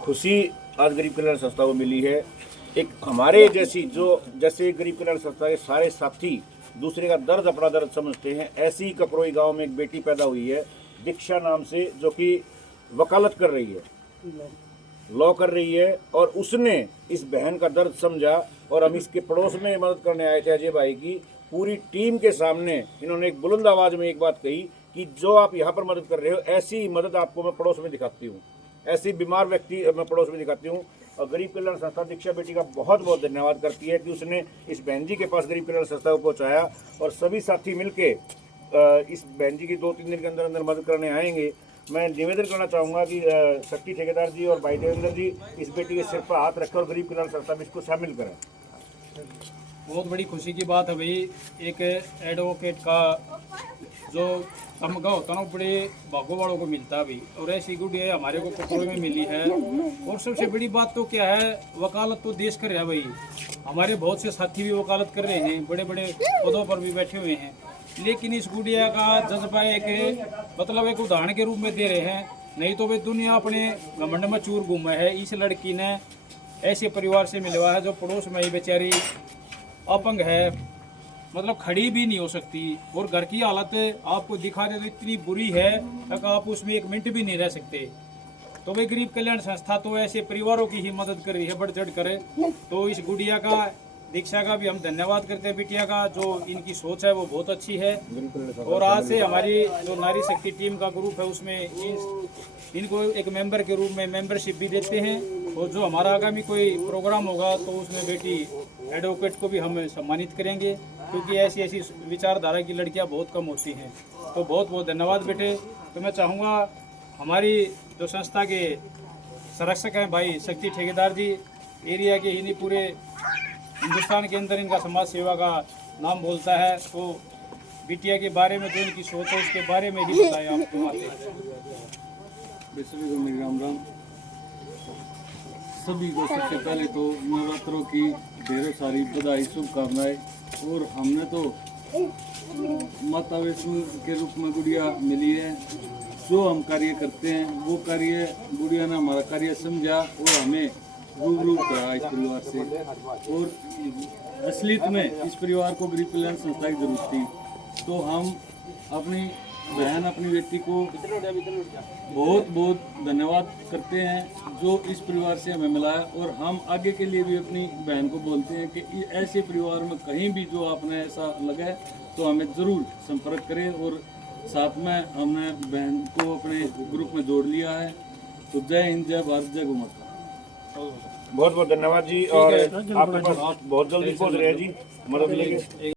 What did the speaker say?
खुशी आज गरीब कल्याण संस्था को मिली है। एक हमारे जैसे गरीब कल्याण संस्था के सारे साथी दूसरे का दर्द अपना दर्द समझते हैं, ऐसी ही ककरोई गांव में एक बेटी पैदा हुई है दीक्षा नाम से, जो कि वकालत कर रही है, लॉ कर रही है, और उसने इस बहन का दर्द समझा और हम इसके पड़ोस में मदद करने आए थे अजय भाई की। पूरी टीम के सामने इन्होंने एक बुलंद आवाज में एक बात कही कि जो आप यहाँ पर मदद कर रहे हो, ऐसी मदद आपको मैं पड़ोस में दिखाती हूँ, ऐसी बीमार व्यक्ति मैं पड़ोस में दिखाती हूँ। और गरीब कल्याण संस्था दीक्षा बेटी का बहुत बहुत धन्यवाद करती है कि उसने इस बहन जी के पास गरीब कल्याण संस्था को पहुँचाया, और सभी साथी मिलके इस बहन जी की 2-3 दिन के अंदर अंदर मदद करने आएंगे। मैं निवेदन करना चाहूँगा कि शक्ति ठेकेदार जी और भाई देवेंद्र जी इस बेटी के सिर पर हाथ रखें और गरीब कल्याण संस्था में इसको शामिल करें। बहुत बड़ी खुशी की बात है भाई, एक एडवोकेट का जो तमगा होता ना बड़े भागों वालों को मिलता है भाई, और ऐसी गुड़िया हमारे को ककरोई में मिली है। और सबसे बड़ी बात तो क्या है, वकालत तो देश कर रहा है भाई, हमारे बहुत से साथी भी वकालत कर रहे हैं, बड़े बड़े पदों पर भी बैठे हुए हैं, लेकिन इस गुड़िया का जज्बा एक मतलब एक उदाहरण के रूप में दे रहे हैं। नहीं तो वे दुनिया अपने घमंड में चूर घूमा है। इस लड़की ने ऐसे परिवार से मिलवा है जो पड़ोस में ही बेचारी अपंग है, मतलब खड़ी भी नहीं हो सकती, और घर की हालत आपको दिखा रहे तो इतनी बुरी है कि आप उसमें एक मिनट भी नहीं रह सकते। तो वे गरीब कल्याण संस्था तो ऐसे परिवारों की ही मदद कर रही है बढ़ चढ़ कर। तो इस गुड़िया का, दीक्षा का भी हम धन्यवाद करते हैं, बिटिया का, जो इनकी सोच है वो बहुत अच्छी है। और आज से हमारी जो नारी शक्ति टीम का ग्रुप है उसमें इनको एक मेंबर के रूप में मेंबरशिप भी देते हैं, और जो हमारा आगामी कोई प्रोग्राम होगा तो उसमें बेटी एडवोकेट को भी हम सम्मानित करेंगे, क्योंकि ऐसी ऐसी विचारधारा की लड़कियां बहुत कम होती हैं। तो बहुत बहुत धन्यवाद बेटे। तो मैं चाहूँगा हमारी जो संस्था के संरक्षक हैं भाई शक्ति ठेकेदार जी, एरिया के ही नहीं पूरे हिंदुस्तान के अंदर इनका समाज सेवा का नाम बोलता है, तो बिटिया के बारे में जो इनकी सोच है उसके बारे में ही बताया आपको। राम राम सभी को। सबसे पहले तो नवरात्रों की ढेरों सारी बधाई शुभकामनाएं। और हमने तो माता वैष्णो के रूप में गुड़िया मिली है, जो हम कार्य करते हैं वो कार्य गुड़िया ने हमारा कार्य समझा और हमें रूबरू करा इस परिवार से। और असलियत में इस परिवार को गरीब कल्याण संस्था की जरूरत थी, तो हम अपनी बहन, अपनी बेटी को बहुत बहुत धन्यवाद करते हैं जो इस परिवार से हमें मिला है। और हम आगे के लिए भी अपनी बहन को बोलते हैं कि ऐसे परिवार में कहीं भी जो आपने ऐसा लगा है तो हमें ज़रूर संपर्क करें। और साथ में हमने बहन को अपने ग्रुप में जोड़ लिया है। तो जय हिंद, जय भारत, जय गौ माता। बहुत बहुत धन्यवाद जी। और आपके पास बहुत जल्दी पहुँच रहे हैं जी मदद लेके।